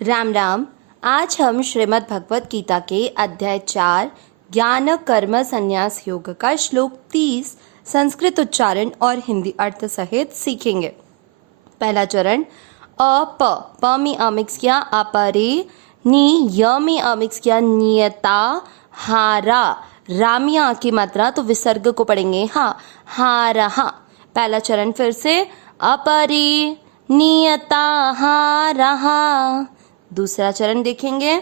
राम राम। आज हम श्रीमद् भगवत गीता के अध्याय 4 ज्ञान कर्म संन्यास योग का श्लोक 30 संस्कृत उच्चारण और हिंदी अर्थ सहित सीखेंगे। पहला चरण प में अमिक्स किया, अपरे, नी य में अमिक्स किया, नियता, हारा, रामिया की मात्रा तो विसर्ग को पढ़ेंगे हाँ, हारहा। पहला चरण फिर से अपरे, नियता, हारहा। दूसरा चरण देखेंगे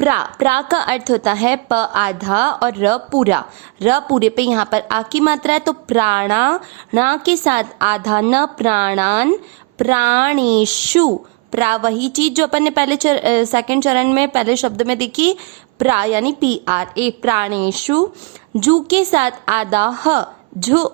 प्रा का अर्थ होता है प आधा और र पूरा। र पूरे पे यहाँ पर आ की मात्रा है तो प्राणा, ना के साथ आधा न, प्राणान, प्राणेषु। प्रा वही चीज जो अपन ने पहले सेकंड चरण में पहले शब्द में देखी, प्रा यानी PRA, प्राणेषु। जू के साथ आधा ह, झु,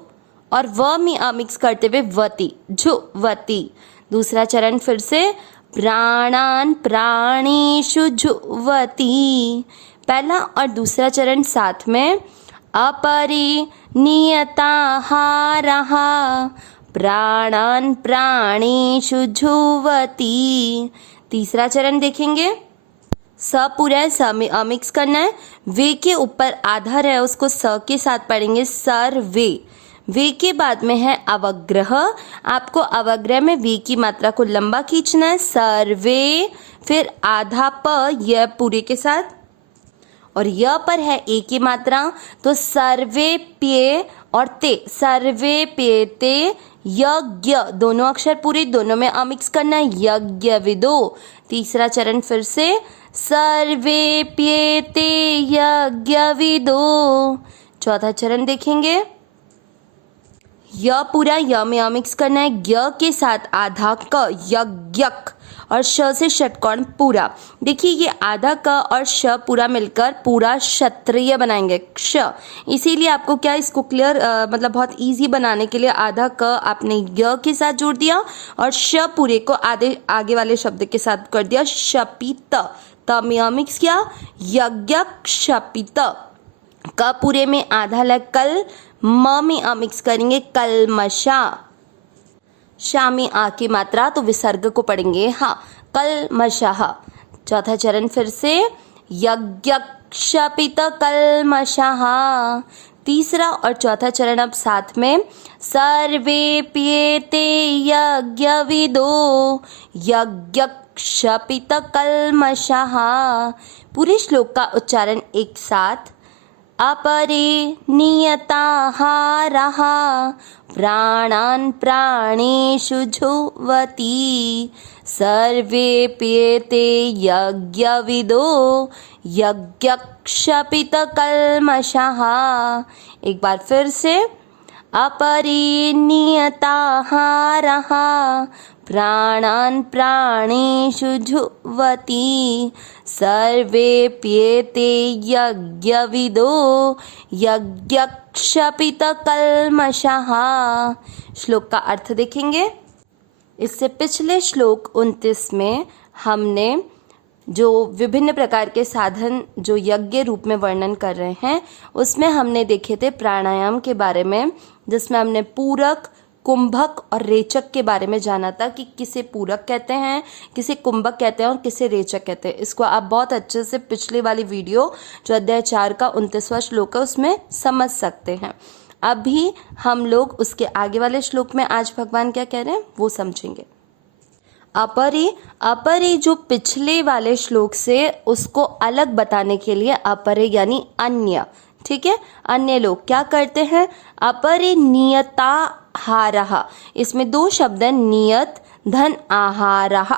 और व में मिक्स करते हुए वती, झुवती। दूसरा चरण फिर से प्राणान प्राणेषु झुवती। पहला और दूसरा चरण साथ में अपरे, नियता, हारहा, प्राणान प्राणेषु झुवती। तीसरा चरण देखेंगे स पूरा है, स में मिक्स करना है, वे के ऊपर आधार है उसको स के साथ पढ़ेंगे सर्वे। वे के बाद में है अवग्रह, आपको अवग्रह में वे की मात्रा को लंबा खींचना है, सर्वे, फिर आधा प य पूरे के साथ, और य पर है ए की मात्रा तो सर्वे प्ये और ते, सर्वे प्येते, यज्ञ दोनों अक्षर पूरे, दोनों में अमिक्स करना है, यज्ञ विदो। तीसरा चरण फिर से सर्वे प्येते यज्ञ विदो। चौथा चरण देखेंगे य पूरा, य में अमिक्स करना है, य के साथ आधा क, यज्ञक, और श से षटकोण पूरा। देखिए ये आधा क और श पूरा मिलकर पूरा क्षत्रिय बनाएंगे क्ष, इसीलिए आपको क्या इसको क्लियर मतलब बहुत इजी बनाने के लिए आधा क आपने य के साथ जोड़ दिया और श पूरे को आगे वाले शब्द के साथ कर दिया शपित। त में अमिक्स किया, यज्ञ क्षपित। क पूरे में आधा लग कल, म में मिक्स करेंगे कलमशा। शा में आ की मात्रा तो विसर्ग को पढ़ेंगे हाँ, कलमशः। चौथा चरण फिर से यज्ञक्षपित कलमशः। तीसरा और चौथा चरण अब साथ में सर्वे प्येते यज्ञ विदो यज्ञक्षपित कलमशः। पूरे श्लोक का उच्चारण एक साथ अपरे, नियता, हारहा, प्राणान प्राणेषु झुवती, सर्वे प्येते यज्ञ विदो यज्ञक्षपित कलमशः। एक बार फिर से अपरे, नियता, हारहा, प्राणान प्राणेषु झुवती, सर्वे प्येते यज्ञ विदो यज्ञक्षपित कलमशः। श्लोक का अर्थ देखेंगे। इससे पिछले श्लोक 29 में हमने जो विभिन्न प्रकार के साधन जो यज्ञ रूप में वर्णन कर रहे हैं उसमें हमने देखे थे प्राणायाम के बारे में, जिसमें हमने पूरक, कुंभक और रेचक के बारे में जाना था कि किसे पूरक कहते हैं, किसे कुंभक कहते हैं और किसे रेचक कहते हैं। इसको आप बहुत अच्छे से पिछली वाली वीडियो जो अध्याय 4 का 29वां श्लोक है उसमें समझ सकते हैं। अभी हम लोग उसके आगे वाले श्लोक में आज भगवान क्या कह रहे हैं वो समझेंगे। अपरे जो पिछले वाले श्लोक से उसको अलग बताने के लिए अपरे यानी अन्य, ठीक है। अन्य लोग क्या करते हैं, अपरे नियता हारहा, इसमें दो शब्द है, नियत धन आहारहा।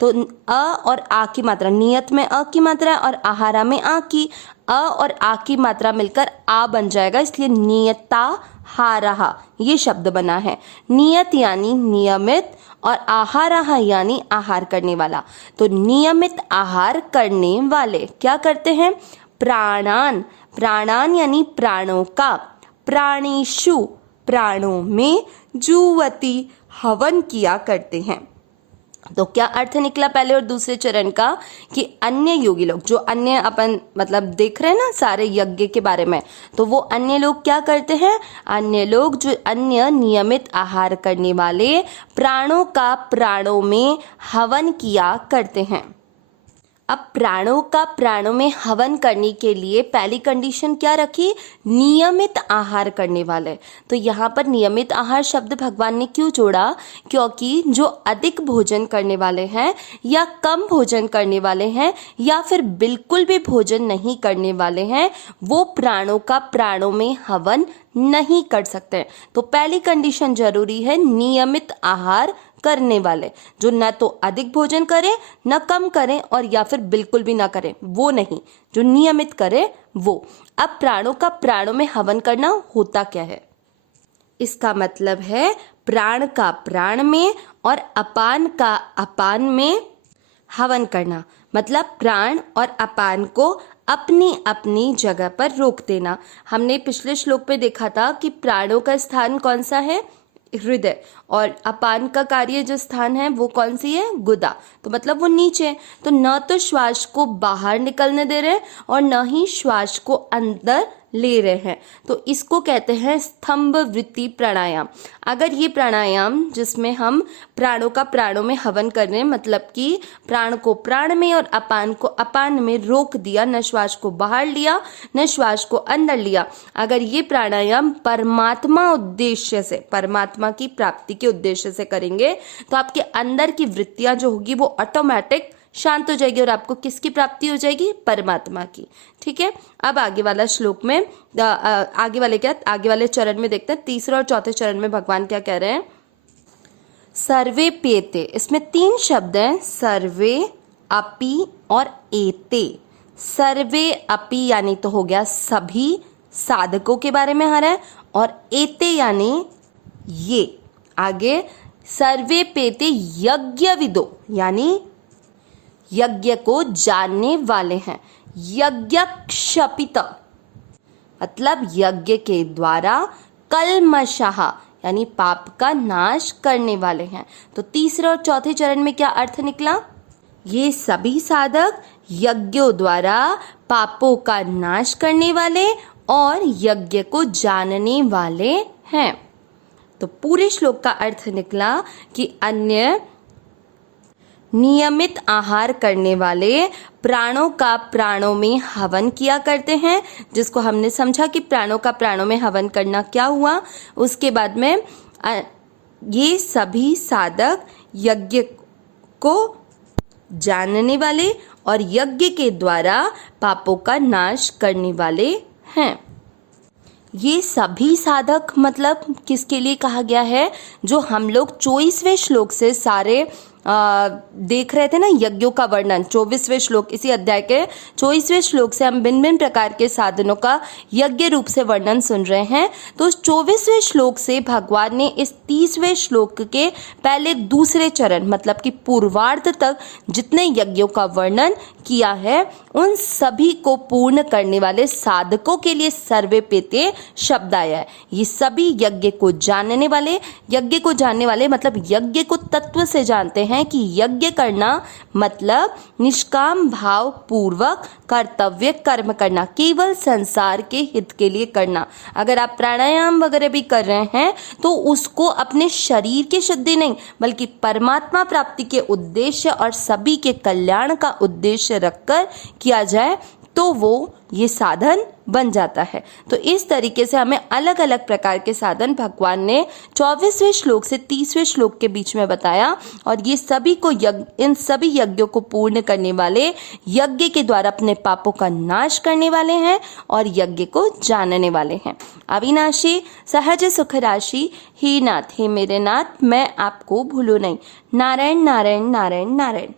तो अ और आ की मात्रा, नियत में अ की मात्रा है और आहारा में आ की, अ और आ की मात्रा मिलकर आ बन जाएगा, इसलिए नियता हारहा ये शब्द बना है। नियत यानी नियमित और आहारहा यानी आहार करने वाला। तो नियमित आहार करने वाले क्या करते हैं, प्राणान, प्राणान यानी प्राणों का, प्राणेषु प्राणों में, जुवती हवन किया करते हैं। तो क्या अर्थ निकला पहले और दूसरे चरण का कि अन्य योगी लोग, जो अन्य अपन मतलब देख रहे हैं ना सारे यज्ञ के बारे में, तो वो अन्य लोग क्या करते हैं, अन्य लोग जो अन्य नियमित आहार करने वाले प्राणों का प्राणों में हवन किया करते हैं। अब प्राणों का प्राणों में हवन करने के लिए पहली कंडीशन क्या रखी, नियमित आहार करने वाले। तो यहाँ पर नियमित आहार शब्द भगवान ने क्यों जोड़ा, क्योंकि जो अधिक भोजन करने वाले हैं या कम भोजन करने वाले हैं या फिर बिल्कुल भी भोजन नहीं करने वाले हैं, वो प्राणों का प्राणों में हवन नहीं कर सकते। तो पहली कंडीशन जरूरी है, नियमित आहार करने वाले, जो न तो अधिक भोजन करें न कम करें और या फिर बिल्कुल भी ना करें, वो नहीं, जो नियमित करे वो। अब प्राणों का प्राणों में हवन करना होता क्या है, इसका मतलब है प्राण का प्राण में और अपान का अपान में हवन करना, मतलब प्राण और अपान को अपनी अपनी जगह पर रोक देना। हमने पिछले श्लोक पे देखा था कि प्राणों का स्थान कौन सा है, हृदय, और अपान का कार्य जो स्थान है वो कौन सी है, गुदा, तो मतलब वो नीचे। तो न तो श्वास को बाहर निकलने दे रहे और न ही श्वास को अंदर ले रहे हैं, तो इसको कहते हैं स्तंभ वृत्ति प्राणायाम। अगर ये प्राणायाम जिसमें हम प्राणों का प्राणों में हवन कर रहे हैं, मतलब कि प्राण को प्राण में और अपान को अपान में रोक दिया, न श्वास को बाहर लिया न श्वास को अंदर लिया, अगर ये प्राणायाम परमात्मा उद्देश्य से, परमात्मा की प्राप्ति के उद्देश्य से करेंगे, तो आपके अंदर की वृत्तियां जो होगी वो ऑटोमेटिक शांत हो जाएगी और आपको किसकी प्राप्ति हो जाएगी, परमात्मा की। ठीक है, अब आगे वाला श्लोक में आगे वाले चरण में देखते हैं, तीसरे और चौथे चरण में भगवान क्या कह रहे हैं, सर्वे पेते, इसमें 3 शब्द हैं, सर्वे, अपि और एते। सर्वे अपि यानी तो हो गया सभी साधकों के बारे में आ रहा है, और एते यानी ये आगे, सर्वे पेते यज्ञ विदो यानी यज्ञ को जानने वाले हैं, यज्ञ क्षपित मतलब यज्ञ के द्वारा कल्मषः यानी पाप का नाश करने वाले हैं। तो तीसरे और चौथे चरण में क्या अर्थ निकला, ये सभी साधक यज्ञों द्वारा पापों का नाश करने वाले और यज्ञ को जानने वाले हैं। तो पूरे श्लोक का अर्थ निकला कि अन्य नियमित आहार करने वाले प्राणों का प्राणों में हवन किया करते हैं, जिसको हमने समझा कि प्राणों का प्राणों में हवन करना क्या हुआ। उसके बाद में ये सभी साधक यज्ञ को जानने वाले और यज्ञ के द्वारा पापों का नाश करने वाले हैं। ये सभी साधक मतलब किसके लिए कहा गया है, जो हम लोग 24वें श्लोक से सारे देख रहे थे ना, यज्ञों का वर्णन 24वें श्लोक, इसी अध्याय के 24वें श्लोक से हम भिन्न भिन्न प्रकार के साधनों का यज्ञ रूप से वर्णन सुन रहे हैं। तो उस 24वें श्लोक से भगवान ने इस 30वें श्लोक के पहले दूसरे चरण मतलब कि पूर्वार्ध तक जितने यज्ञों का वर्णन किया है, उन सभी को पूर्ण करने वाले साधकों के लिए सर्वे पेते शब्द आया है। ये सभी यज्ञ को जानने वाले, यज्ञ को जानने वाले मतलब यज्ञ को तत्व से जानते हैं कि यज्ञ करना मतलब निष्काम भाव पूर्वक कर्तव्य कर्म करना, केवल संसार के हित के लिए करना। अगर आप प्राणायाम वगैरह भी कर रहे हैं तो उसको अपने शरीर की शुद्धि नहीं बल्कि परमात्मा प्राप्ति के उद्देश्य और सभी के कल्याण का उद्देश्य रखकर किया जाए तो वो ये साधन बन जाता है। तो इस तरीके से हमें अलग अलग प्रकार के साधन भगवान ने 24वें श्लोक से 30वें श्लोक के बीच में बताया, और ये सभी को इन सभी यज्ञों को पूर्ण करने वाले, यज्ञ के द्वारा अपने पापों का नाश करने वाले हैं और यज्ञ को जानने वाले हैं। अविनाशी सहज सुख राशि ही नाथ, हे मेरे नाथ मैं आपको भूलूं नहीं। नारायण नारायण नारायण नारायण।